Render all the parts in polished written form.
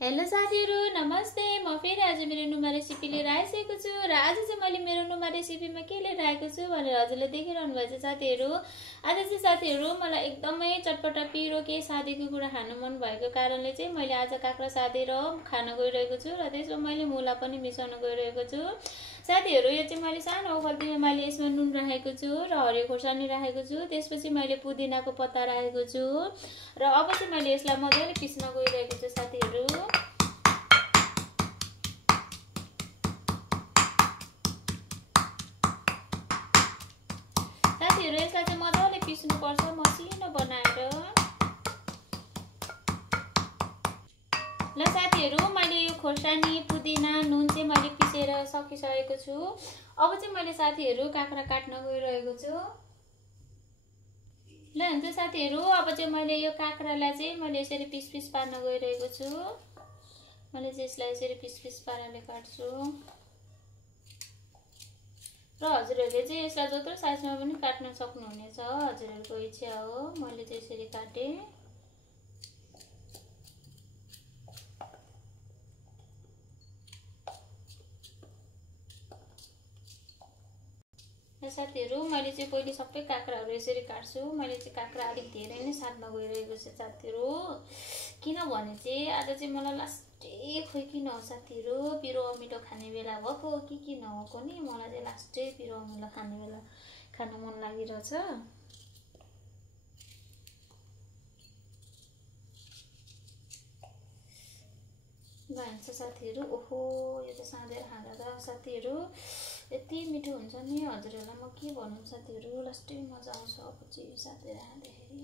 Hello साथीहरु नमस्ते म फेरि आज मेरो नुमा रेसिपी लिएर आइसकेको छु र आज चाहिँ मैले मेरो नुमा रेसिपीमा के लिएर आएको छु भनेर हजुरले देखिरहनु भएको छ साथीहरु। आज चाहिँ साथीहरु मलाई एकदमै चटपटा पिरो के सादेको कुरा खान मन भएको कारणले चाहिँ मैले आज काँक्रा सादेर खान गइरहेको छु र त्यसमा मैले मुला पनि मिसाउन गइरहेको छु साथीहरु। यो चाहिँ मैले सानो ओखलतीमा मैले यसमा नुन राखेको छु र हरियो खोर्सानी राखेको छु, त्यसपछि मैले पुदिनाको पत्ता राखेको छु र अब चाहिँ मैले यसलाई मजाले पिस्न गइरहेको छु साथीहरु। साथीहरु यसलाई चाहिँ मजाले पिस्नु पर्छ मसिनो बनाएर। ल साथीहरु मैले यो खोर्सानी पुदिना नुन चाहिँ मैले पिसेर सकिसकेको छु। अब चाहिँ मैले साथीहरु काँक्रा काट्न गइरहेको छु। ल हुन्छ साथीहरु अब चाहिँ मैले यो काँक्रालाई चाहिँ मैले यसरी पिस पिस पार्न गइरहेको छु। मैले चाहिँ यसलाई यसरी पिस पिस पाराले काट्छु र हजुरहरुले चाहिँ यसलाई जत्रो साइजमा पनि काट्न सक्नुहुनेछ, हजुरहरुको इच्छा हो। मैले चाहिँ यसरी काटे। साथीहरु मैले चाहिँ पहिले सबै काँक्राहरु यसरी काट्छु। मैले चाहिँ काँक्रा अलिक धेरै नै साट्न गइरहेको छु साथीहरु, किनभने चाहिँ आज चाहिँ मलाई लास्टै खोइ किन हो साथीहरु पिरो अमिलो खाने बेला भएको कि किन हो नि मलाई चाहिँ लास्टै पिरो अमिलो खाने बेला खान मन लागिरहेछ। भन्छ साथीहरु ओहो यो त साँदेर खाँदा त साथीहरु यति मिठो हुन्छ नि, हजुरहरुलाई म के भन्नु साथीहरु लास्टै मजा आउँछ अब चाहिँ साँदेर खाँदाखेरि।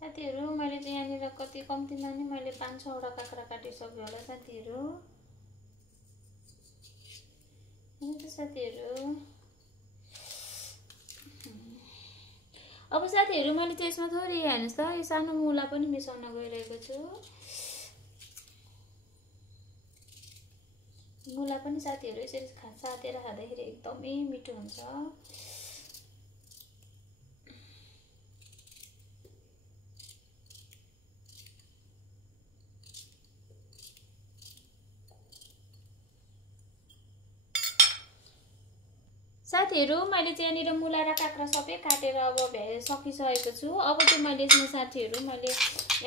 साथीहरु मैले चाहिँ यहाँनिर कति कम्तीमा नि मैले 5-6 वटा काँक्रा काटिसक्यो होला साथीहरु। हुन्छ साथीहरु अब साथीहरु मैले चाहिँ यसमा थोरै हेर्नुस् त यो सानो मुला पनि मिसाउन गइरहेको छु। मुला पनि साथीहरु यसरी सातेर खाँदाखेरि एकदमै मिठो हुन्छ। साथीहरु मैले चाहिँ यहाँनिर मुला र काँक्रा सबै काटेर अब सकिसकेको छु। अब चाहिँ मैले यसमा साथीहरु मैले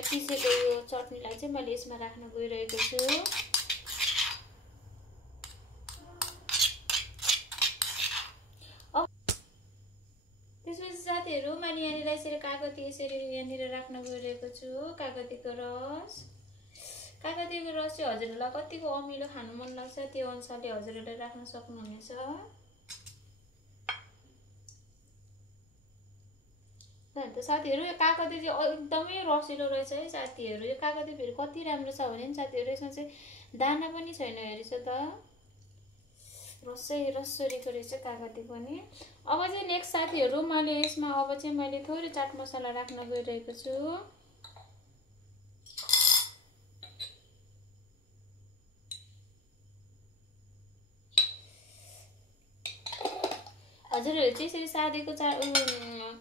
पिसेको यो चटनीलाई चाहिँ मैले यसमा राख्न गइरहेको छु। त्यसपछि साथीहरु मैले यहाँनिर यसरी कागती यसरी यहाँनिर राख्न गइरहेको छु। कागतीको रस चाहिँ हजुरहरुलाई कतिको अमिलो खानु मन लाग्छ त्यो अनुसारले हजुरहरुले राख्न सक्नुहुनेछ। अन्त साथीहरु यो कागती चाहिँ एकदमै रसिलो रहेछ है साथीहरु। यो कागती फेरि कति राम्रो छ भने नि साथीहरु यसमा चाहिँ दाना पनि छैन हेरिस त, रसरीको रहेछ कागती पनि। अब चाहिँ नेक्स्ट साथीहरु मैले यसमा अब चाहिँ मैले थोरै चाट मसला राख्न गइरहेको छु। हजुरहरु चाहिँ यसरी सादेको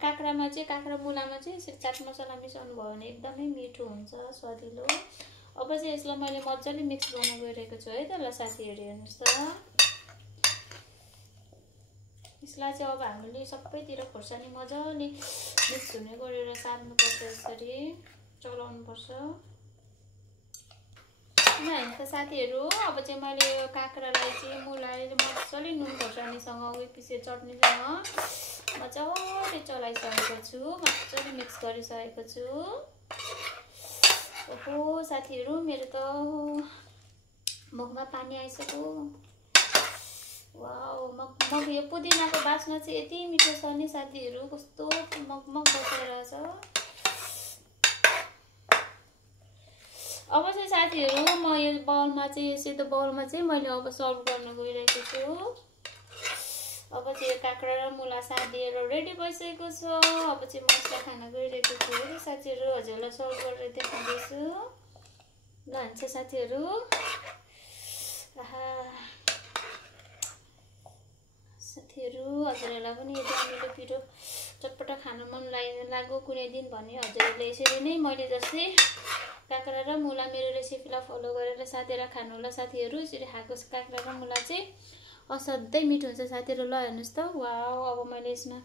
काँक्रामा चाहिँ काँक्रा मुलामा चाहिँ यसरी चाट मसला मिसाउनु भयो भने एकदमै मिठो हुन्छ स्वादिलो। अब चाहिँ यसलाई मैले मजाले मिक्स गर्न गइरहेको छु है त। ल साथीहरु हेर्नुस् त यसलाई चाहिँ अब हामीले सबैतिर खोर्सानी मजाले मिक्स हुने गरेर सार्नुपर्छ, यसरी चलाउनु पर्छ। त साथीहरु अब चाहिँ मैले यो काँक्रालाई चाहिँ मुलाले मजाले नुन खोर्सानीसँग उयो पिसे चटनीसँग मजाले चलाइसकेको छु, मजाले मिक्स गरिसकेको छु। ओहो साथीहरु मेरो त मुखमा पानी आइसक्यो। वाउ मग यो पुदिनाको बास्ना चाहिँ यति मिठो छ नि साथीहरु, कस्तो मगमग बसिरहेछ। अब चाहिँ साथीहरु म यो बाउलमा चाहिँ सेतो बाउलमा चाहिँ मैले अब सर्भ गर्न गइरहेको छु। अब चाहिँ यो काँक्रा र मुला सादिएर रेडी भइसकेको छ। अब चाहिँ म यसलाई खान गइरहेको छु है साथीहरु, हजुरलाई सर्भ गरेर देखाउँदैछु। ल हुन्छ साथीहरु साथीहरु हजुरहरुलाई पनि यदि अमिलो पिरो चटपटा खान मन लाग्यो कुनै दिन भने हजुरहरूले यसरी नै मैले जस्तै काँक्रा र मुला मेरो रेसिपीलाई फलो गरेर साथीहरु खानु होला साथीहरु। यसरी खाएको काँक्रा र मुला चाहिँ असाध्यै मिठो हुन्छ साथीहरु। ल हेर्नुस् त, वाउ। अब मैले यसमा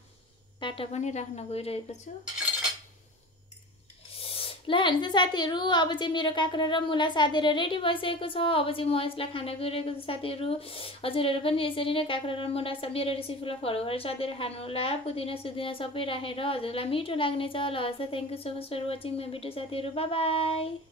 काँटा पनि राख्न गइरहेको छु। ल हेर्नुस् त साथीहरु, अब चाहिँ मेरो काँक्रा र मुला साथीहरु रेडी भइसकेको छ। अब चाहिँ म यसलाई खान गइरहेको छु साथीहरु। हजुरहरु पनि यसरी नै काँक्रा र मुला मेरो रेसिपीलाई फलो गरेर साथीहरु खानु होला। पुदिना सुदिना सबै राखेर हजुरलाई मिठो लाग्नेछ। ल हस्, thank you so much for watching my video साथीहरु। Bye by.